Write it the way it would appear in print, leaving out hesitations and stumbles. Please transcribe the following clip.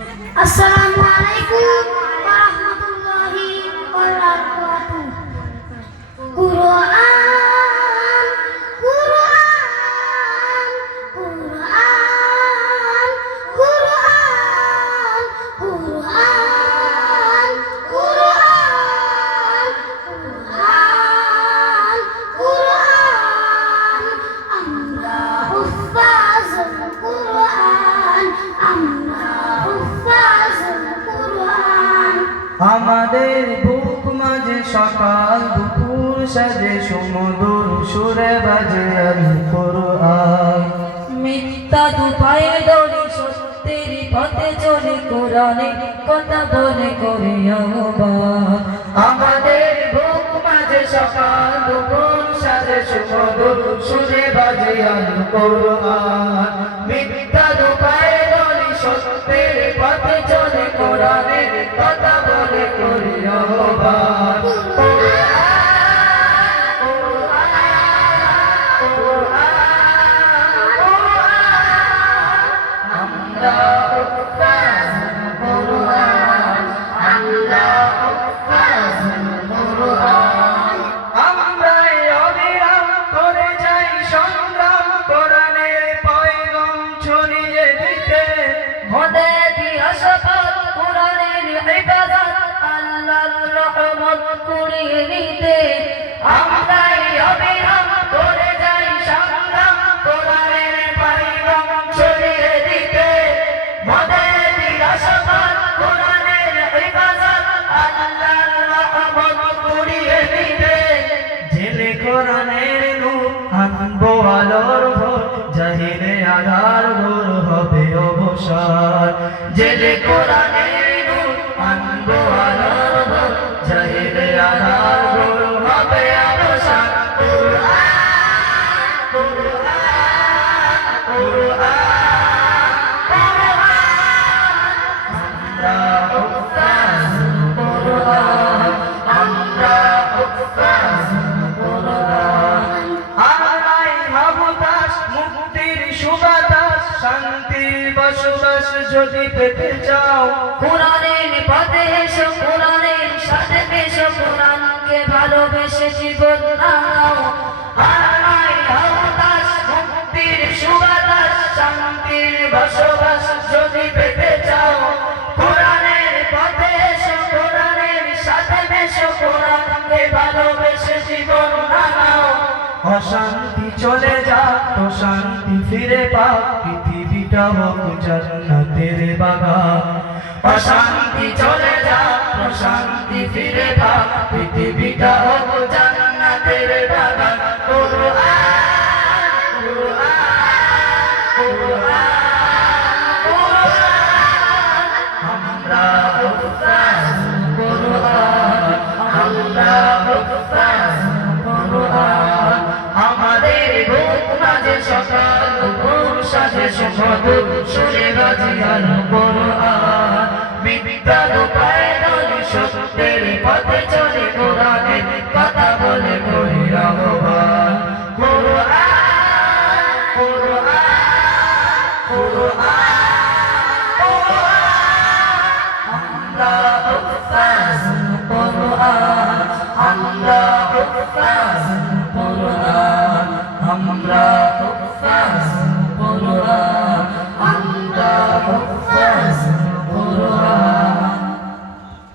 Assalamualaikum warahmatullahi wabarakatuh. Quran, Quran, Quran, Quran, Quran, Quran, Quran, Quran. আমরা হুফাজুল Quran, আমরা হুফাজুল Quran। আমাদের বুক মাঝে সকাল দুপুর সাজে সুমধুর সুরে বাজে আল কোরআন। মিথ্যা দুপায়ে দৌড়ি সত্যের পথে চলে কোরআনে কথা বলে করে আহ্বান। আমাদের বুক মাঝে সকাল দুপুর সাজে সুমধুর সুরে বাজে আল কোরআন। মিথ্যা দুপায়ে দৌড়ি সত্যের পথে চলে কোরআনের কথা বলে করে আহ্বান। আমরাই অবিরাম করে যাই সংগ্রাম কোরআনের পয়গাম ছড়িয়ে দিতে। মদে দিয়া সফল কোরআনের ইবাদত আল্লাহর রহমত কুড়িয়ে নিতে। আমরাই অবিরাম করে যাই সংগ্রাম কোরআনের পয়গাম ছড়িয়ে দিতে। মদে দিয়া সফল কোরআনের ইবাদত আল্লাহর রহমত কুড়িয়ে দিতে। জেলে কোরআনের নূর আনবো আলোর ভোর, জাহিলে আধার দূর হবে অবসান। জেলে কোরআনের নূর আনবো আলোর ভোর, জাহিলে আধার দূর হবে অবসান। কোরআন, কোরআন, কোরআন, কোরআন। আমরা হুফাজ কোরআন, আমরা হুফাজ কোরআন। আমরাই মাহবুবাস মুক্তির সুবাতাস, শান্তির বসবাস যদি পেতে চাও। কোরআনের পথে এসো, কোরআনের সাথে এসো, কোরআনকে ভালোবেসে জীবন দাও। আমরাই মাহবুবাস মুক্তির সুবাতাস, শান্তির বসবাস যদি পেতে চাও। কোরআনের পথে এসো, কোরআনের সাথে এসো, কোরআনকে ভালোবেসে জীবন দাও। অশান্তি চলে যাক, প্রশান্তি ফিরে পাক, পৃথিবীটা হোক জান্নাতের বাগান। অশান্তি চলে যাক, প্রশান্তি ফিরে পাক, পৃথিবীটা হোক জান্নাতের বাগান। কোরআন, কোরআন, কোরআন, কোরআন। আমরা হুফাজ কোরআন, আমরা হুফাজ কোরআন। আমাদের বুক মাঝে সকাল দুপুর সাজে সুমধুর সুরে বাজে আল কোরআন। মিথ্যা দুপায়ে দৌড়ি সত্যের পথে চলে কোরআনের কথা বলে করি আহ্বান। কোরআন, কোরআন, কোরআন, কোরআন। আমরা হুফাজ কোরআন, আমরা হুফাজ কোরআন, আমরা হুফাজ কোরআন, আমরা হুফাজ